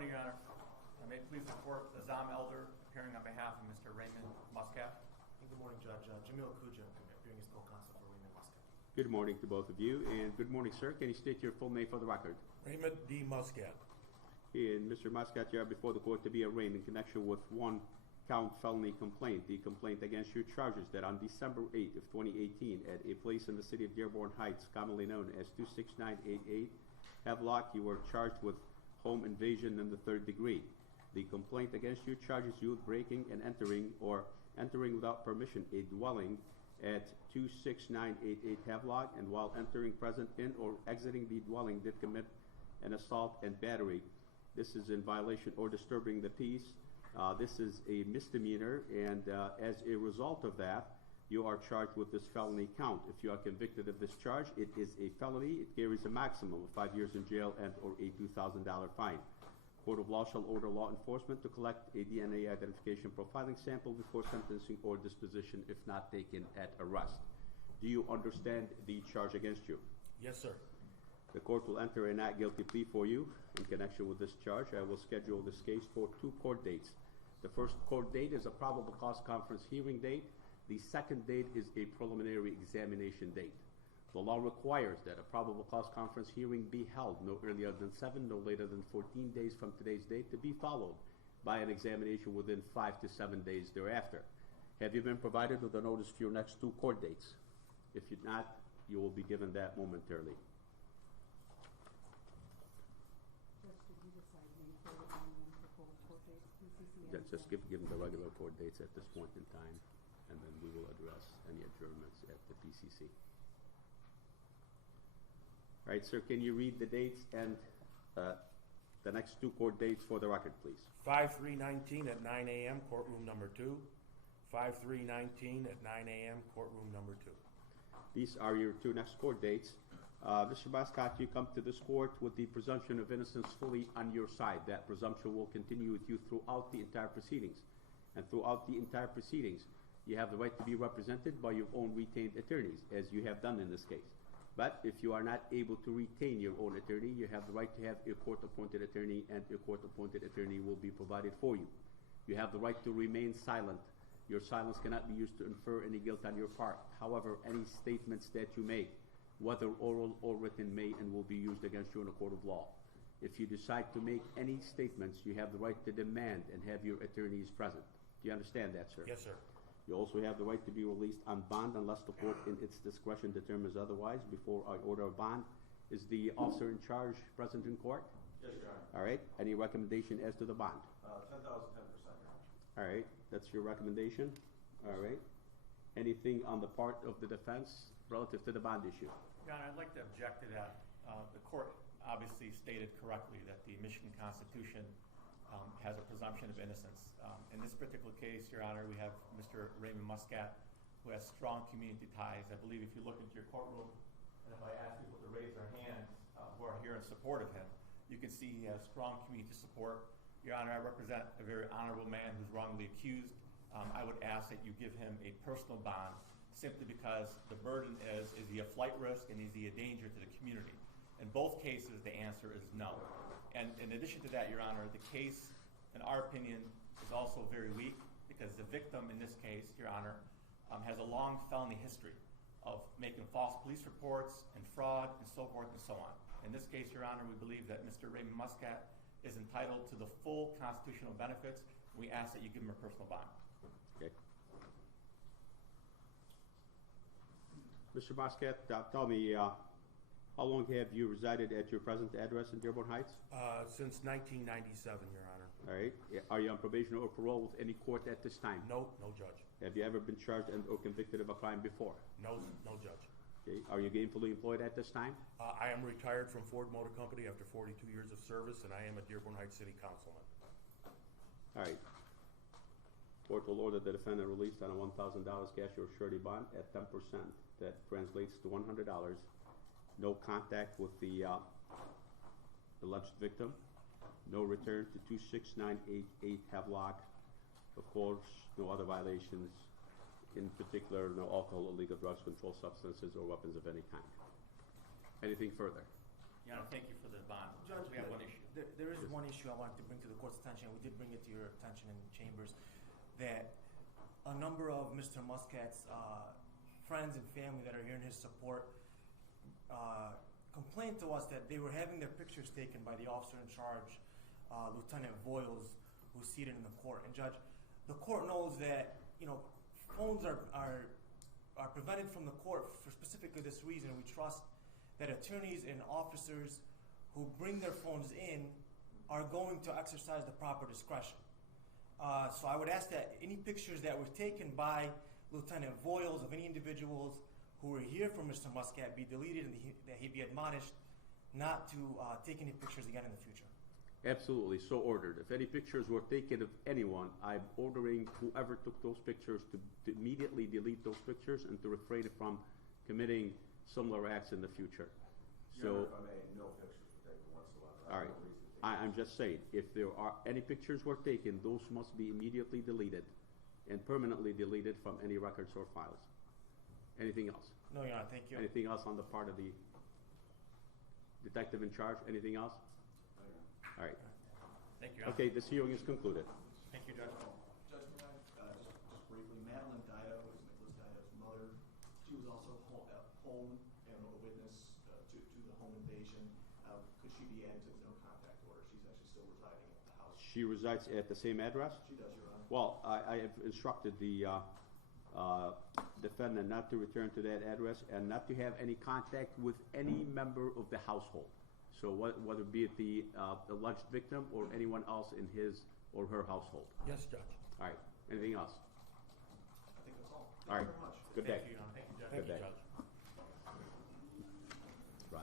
morning, Your Honor. May it please the court, the Zam Elder, appearing on behalf of Mr. Raymond Muscat. Good morning, Judge. Jamil Kuja, appearing as co-counsel for Raymond Muscat. Good morning to both of you, and good morning, sir. Can you state your full name for the record? Raymond D. Muscat. And Mr. Muscat, you are before the court to be arraigned in connection with one count felony complaint. The complaint against you charges that on December 8th of 2018, at a place in the city of Dearborn Heights, commonly known as 26988 Havelock, you were charged with home invasion in the third degree. The complaint against you charges you with breaking and entering or entering without permission a dwelling at 26988 Havelock, and while entering, present in, or exiting the dwelling did commit an assault and battery. This is in violation or disturbing the peace. This is a misdemeanor, and as a result of that, you are charged with this felony count. If you are convicted of this charge, it is a felony. It carries a maximum of 5 years in jail and or a $2,000 fine. Court of law shall order law enforcement to collect a DNA identification profiling sample before sentencing or disposition if not taken at arrest. Do you understand the charge against you? Yes, sir. The court will enter a not guilty plea for you in connection with this charge. I will schedule this case for 2 court dates. The first court date is a probable cause conference hearing date. The second date is a preliminary examination date. The law requires that a probable cause conference hearing be held no earlier than 7, no later than 14 days from today's date, to be followed by an examination within 5 to 7 days thereafter. Have you been provided with a notice for your next 2 court dates? If you're not, you will be given that momentarily. Just give them the regular court dates at this point in time, and then we will address any adjournments at the PCC. All right, sir, can you read the dates and the next 2 court dates for the record, please? 5/3/19 at 9 a.m., courtroom number 2. 5/3/19 at 9 a.m., courtroom number 2. These are your 2 next court dates. Mr. Muscat, you come to this court with the presumption of innocence fully on your side. That presumption will continue with you throughout the entire proceedings. And throughout the entire proceedings, you have the right to be represented by your own retained attorneys, as you have done in this case. But if you are not able to retain your own attorney, you have the right to have a court-appointed attorney, and a court-appointed attorney will be provided for you. You have the right to remain silent. Your silence cannot be used to infer any guilt on your part. However, any statements that you make, whether oral or written, may and will be used against you in a court of law. If you decide to make any statements, you have the right to demand and have your attorneys present. Do you understand that, sir? Yes, sir. You also have the right to be released on bond unless the court in its discretion determines otherwise. Before I order a bond, is the officer in charge present in court? Yes, Your Honor. All right. Any recommendation as to the bond? 10,000, 10%, Your Honor. All right. That's your recommendation? All right. Anything on the part of the defense relative to the bond issue? Your Honor, I'd like to object to that. The court obviously stated correctly that the Michigan Constitution has a presumption of innocence. In this particular case, Your Honor, we have Mr. Raymond Muscat, who has strong community ties. I believe if you look into your courtroom, and if I ask people to raise their hands who are here in support of him, you can see he has strong community support. Your Honor, I represent a very honorable man who's wrongly accused. I would ask that you give him a personal bond, simply because the burden is he a flight risk and is he a danger to the community? In both cases, the answer is no. And in addition to that, Your Honor, the case, in our opinion, is also very weak, because the victim in this case, Your Honor, has a long felony history of making false police reports and fraud and so forth and so on. In this case, Your Honor, we believe that Mr. Raymond Muscat is entitled to the full constitutional benefits. We ask that you give him a personal bond. Okay. Mr. Muscat, tell me, how long have you resided at your present address in Dearborn Heights? Since 1997, Your Honor. All right. Are you on probation or parole with any court at this time? No, no judge. Have you ever been charged and or convicted of a crime before? No, no judge. Okay. Are you gainfully employed at this time? I am retired from Ford Motor Company after 42 years of service, and I am a Dearborn Heights City Councilman. All right. Court will order the defendant released on a $1,000 cash or surety bond at 10%. That translates to $100. No contact with the alleged victim. No return to 26988 Havelock. Of course, no other violations. In particular, no alcohol, illegal drugs, controlled substances, or weapons of any kind. Anything further? Your Honor, thank you for the bond. Judge, We have one issue. There is one issue I wanted to bring to the court's attention, and we did bring it to your attention in chambers, that a number of Mr. Muscat's friends and family that are here in his support complained to us that they were having their pictures taken by the officer in charge, Lieutenant Voiles, who's seated in the court. And Judge, the court knows that, you know, phones are prevented from the court for specifically this reason. We trust that attorneys and officers who bring their phones in are going to exercise the proper discretion. So I would ask that any pictures that were taken by Lieutenant Voiles of any individuals who were here for Mr. Muscat be deleted, and that he be admonished not to take any pictures again in the future. Absolutely, so ordered. If any pictures were taken of anyone, I'm ordering whoever took those pictures to immediately delete those pictures and to refrain from committing similar acts in the future. So, If I may, no pictures were taken whatsoever. all right, I'm just saying, if there are any pictures were taken, those must be immediately deleted and permanently deleted from any records or files. Anything else? No, Your Honor, thank you. Anything else on the part of the detective in charge? Anything else? All right. Thank you, Your Honor. Okay, this hearing is concluded. Thank you, Judge. Judge, can I, just briefly, Madeline Dido is Nicholas Dido's mother. She was also home and a witness to the home invasion. Could she be added to the no contact order? She's actually still residing at the house. She resides at the same address? She does, Your Honor. Well, I have instructed the defendant not to return to that address and not to have any contact with any member of the household. So whether be it the alleged victim or anyone else in his or her household. Yes, Judge. All right. Anything else? I think that's all. All right. Thank you very much. Good day. Thank you, Your Honor. Thank you, Judge. Thank you, day. Judge.